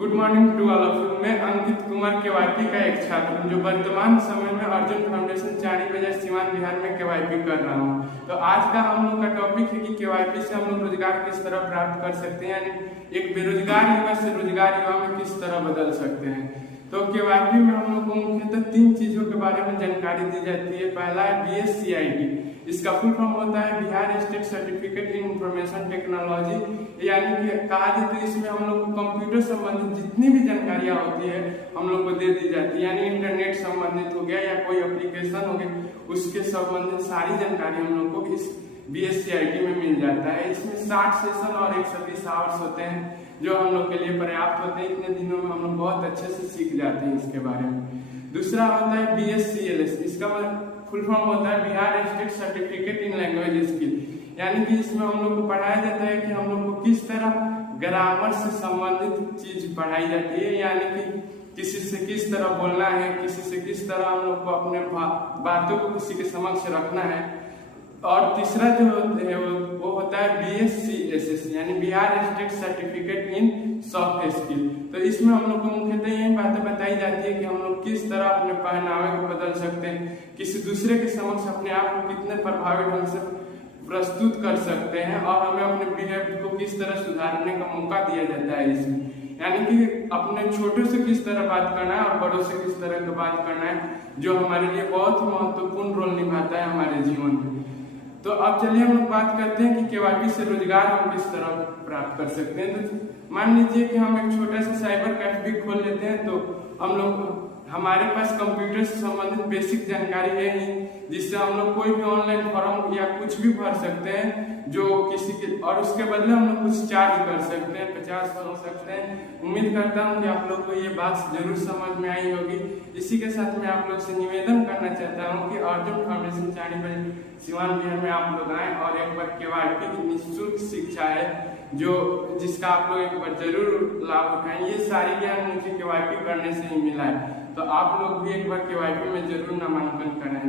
Good morning to all of you. मैं Ankit Kumar KYP का एक छात्र हूँ जो वर्तमान समय में अर्जुन फाउंडेशन चाणी बाजार सीवान बिहार में केवाईपी कर रहा हूँ। तो आज का हम लोग का टॉपिक है कि केवाईपी से हम लोग रोजगार किस तरह प्राप्त कर सकते हैं, यानी एक बेरोजगार युवा से रोजगार युवा में किस तरह बदल सकते हैं। तो केवाईपी में हम लोग को मुख्यतः 3 चीजों के बारे में जानकारी दी जाती है। पहला है BSCIT, इसका फुल फॉर्म होता है Bihar state certificate in information technology, यानी कि कहा जाए तो इसमें हम लोग को कंप्यूटर संबंधित जितनी भी जानकारियां होती है हम लोग को दे दी जाती है, यानी इंटरनेट संबंधित हो गया या कोई एप्लीकेशन हो गया उसके संबंधित सारी जानकारी हम लोग को इस BSCIT में मिल जाता है। इसमें 60 सेशन और 120 आवर्स होते हैं जो हम लोग के लिए पर्याप्त होते हैं। इतने दिनों में हम लोग बहुत अच्छे से सीख जाते हैं इसके बारे में। दूसरा होता है BSCLS, इसका फुल फॉर्म होता है Bihar state certificate in language skill, यानी कि इसमें हम लोग को पढ़ाया जाता है कि हम लोग को किस तरह ग्रामर से संबंधित चीज पढ़ाई जाती है, यानी कि किसी से किस तरह बोलना है, किसी से किस तरह हम लोग को अपने बातों को किसी के समक्ष रखना है। और तीसरा जो है वो होता है BSCSS, यानी Bihar state certificate in soft skill. तो इसमें हम लोग को मुख्यतः यही बातें बताई जाती है कि हम लोग किस तरह अपने पहनावे को बदल सकते हैं, किसी दूसरे के समक्ष अपने आप को कितने प्रभावी ढंग से प्रस्तुत कर सकते हैं, और हमें अपने बिहेवियर को किस तरह सुधारने का मौका दिया जाता है इसमें, यानी कि अपने छोटों से किस तरह बात करना है और बड़ों से किस तरह की बात करना है, जो हमारे लिए बहुत ही महत्वपूर्ण रोल निभाता है हमारे जीवन में। तो अब चलिए हम लोग बात करते हैं कि केवाईपी से रोजगार हम किस तरह प्राप्त कर सकते हैं। तो मान लीजिए कि हम एक छोटा सा साइबर कैफे भी खोल लेते हैं, तो हम लोग हमारे पास कंप्यूटर से संबंधित बेसिक जानकारी है ही, जिससे हम लोग कोई भी ऑनलाइन फॉर्म या कुछ भी भर सकते हैं जो किसी के, और उसके बदले हम लोग कुछ चार्ज कर सकते हैं, 50 हो सकते हैं। उम्मीद करता हूँ कि आप लोग को ये बात जरूर समझ में आई होगी। इसी के साथ मैं आप लोग से निवेदन करना चाहता हूँ कि अर्जुन फाउंडेशन चाणी बाजार सीवान बिहार में आप लोग आए और एक बार केवाईपी की निःशुल्क शिक्षा है जो जिसका आप लोग एक बार जरूर लाभ उठाएं। ये सारी ज्ञान मुझे केवाईपी करने से ही मिला है, तो आप लोग भी एक बार केवाईपी में जरूर नामांकन करें।